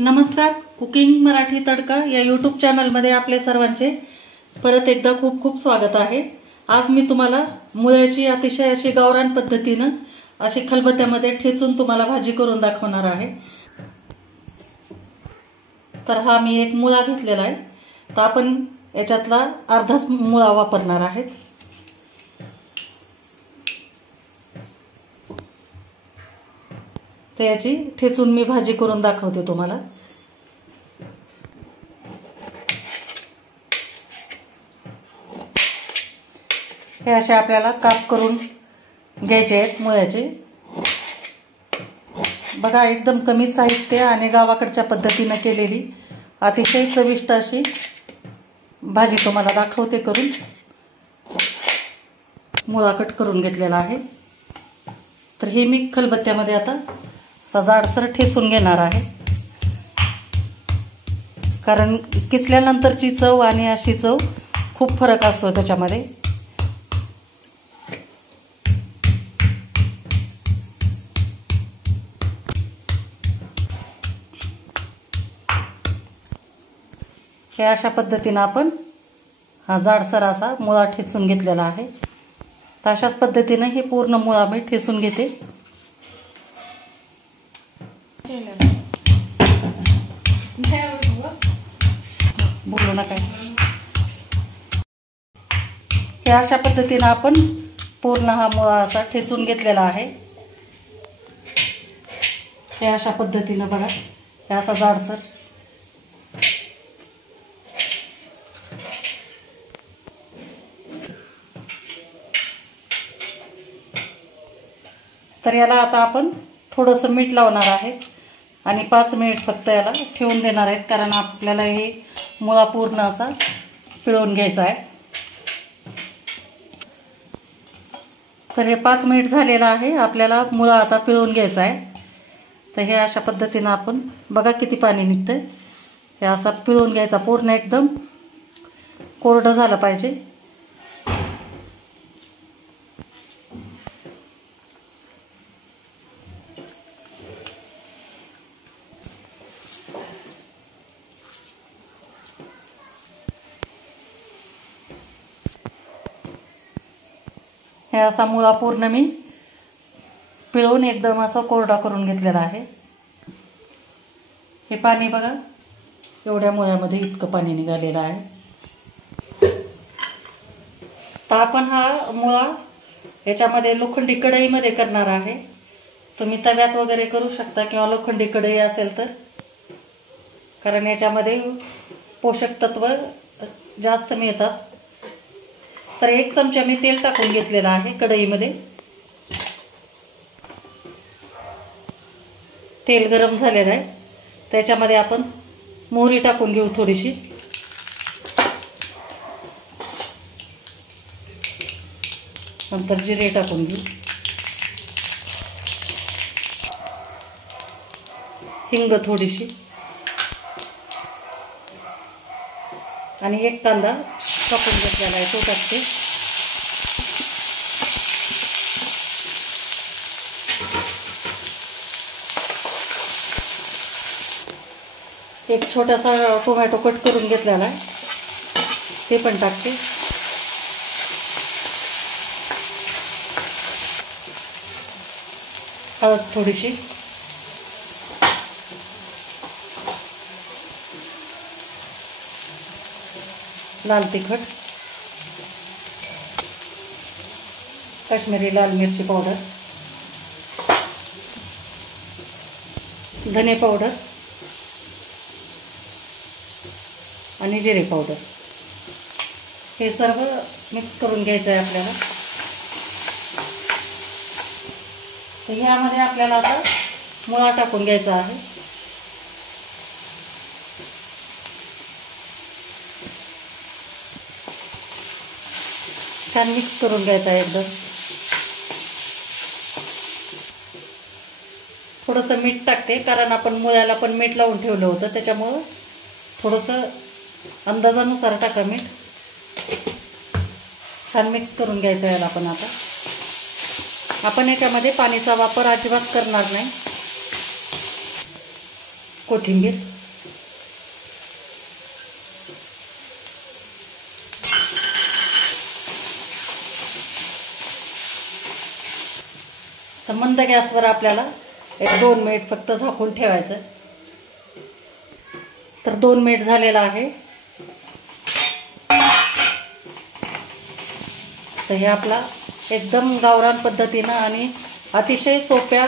नमस्कार, कुकिंग मराठी तडका या यूट्यूब चॅनलमध्ये आपले सर्वांचे परत एकदा खूप खूप स्वागत आहे। आज मी तुम्हाला मुळ्याची अतिशय अशी गावरान पद्धतीने अशी खलबत्त्यामध्ये ठेचून तुम्हाला भाजी करून दाखवणार आहे। तर हा मी एक मुळा घेतलेला आहे, तर आपण याच्यातला अर्धाच मुळा वापरणार आहे। त्याची ठेचून मी भाजी करून दाखवते तुम्हाला। हे असे आपल्याला काप करून घ्यायचे आहेत मुळ्याचे। बघा, एकदम कमी साहित्य आणि गावाकडच्या पद्धतीने केलेली अतिशय चविष्ट अशी भाजी तुम्हाला दाखवते करून। मुळा कट करून घेतलेला आहे, तर हे मी खलबत्त्यामध्ये आता जाडसर ठेचून घेणार आहे, कारण किसल्यानंतरची चव आणि अशी चव खूप फरक असतो त्याच्यामध्ये। हे अशा पद्धतीने आपण हा जाडसर असा मुळा ठेचून घेतलेला आहे। तर अशाच पद्धतीने हे पूर्ण मुळा मी ठेचून घेते। बोलू नका। हे अशा पद्धतीने आपण पूर्ण हा मुळा असा ठेचून घेतलेला आहे। हे अशा पद्धतीने बघा, हे असा जाडसर। तर याला आता आपण थोडंसं मीठ लावणार आहे आणि 5 मिनिट फक्त याला ठेवून देणार आहेत, कारण आपल्याला हे मुळा पूर्ण असा पिळून घ्यायचा आहे। तर हे 5 मिनिट झालेलं आहे, आपल्याला मुळा आता पिळून घ्यायचा आहे। तर हे अशा पद्धतीने आपण बघा किती पाणी निघतंय, हे असा पिळून घ्यायचा, पूर्ण एकदम कोरडं झालं पाहिजे। हे असा मुळा पूर्ण मी पिळून एकदम असा कोरडा करून घेतलेला आहे। हे पाणी बघा, एवढ्या मुळ्यामध्ये इतकं पाणी निघालेलं आहे। तर आपण हा मुळा याच्यामध्ये लोखंडी कढईमध्ये करणार आहे। तुम्ही तव्यात वगैरे करू शकता किंवा लोखंडी कढई असेल तर, कारण याच्यामध्ये पोषक तत्व जास्त मिळतात। तर 1 चमचा मी तेल टाकून घेतलेलं आहे कढईमध्ये। तेल गरम झालेलं आहे, त्याच्यामध्ये आपण मोहरी टाकून घेऊ थोडीशी। नंतर जिरे टाकून घेऊ, हिंग थोडीशी, आणि 1 कांदा कापून घेतलेला आहे तो टाकते। एक छोटासा टोमॅटो कट करून घेतलेला आहे, ते पण टाकते। हळद थोडीशी, लाल तिखट, काश्मीरी लाल मिरची पावडर, धने पावडर आणि जिरे पावडर, हे सर्व मिक्स करून घ्यायचं आहे आपल्याला। तर ह्यामध्ये आपल्याला आता मुळा टाकून घ्यायचा आहे। छान मिक्स करून घ्यायचा आहे एकदम। थोडंसं मीठ टाकते, कारण आपण मुळ्याला पण मीठ लावून ठेवलं होतं, त्याच्यामुळं थोडंसं अंदाजानुसार टाका मीठ। छान मिक्स करून घ्यायचं याला आपण आता। आपण याच्यामध्ये पाण्याचा वापर अजिबात करणार नाही। कोथिंबीर, तर मंद गॅसवर आपल्याला 1-2 मिनिट फक्त झाकून ठेवायचं. तर 2 मिनिट झालेला आहे. तर हे आपला एकदम गावरान पद्धतीनं आणि अतिशय सोप्या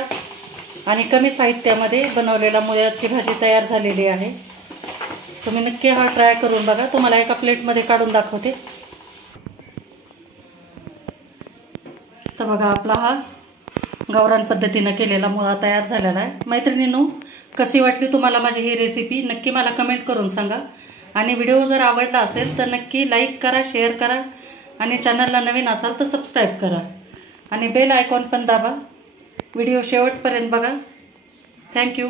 आणि कमी साहित्यामध्ये बनवलेला मुळ्याची भाजी तयार झालेली आहे. तुम्ही नक्की हा ट्राय करून बघा. तुम्हाला एका प्लेटमध्ये काढून दाखवते. तर बघा आपला हा गावरान पद्धतीनं केलेला मुळा तयार झालेला आहे. मैत्रिणींनो, कशी वाटली तुम्हाला माझी ही रेसिपी नक्की मला कमेंट करून सांगा. आणि व्हिडिओ जर आवडला असेल तर नक्की लाईक करा, शेअर करा आणि चॅनलला नवीन असाल तर सबस्क्राईब करा आणि बेल आयकॉन पण दाबा. व्हिडिओ शेवटपर्यंत बघा. थँक्यू.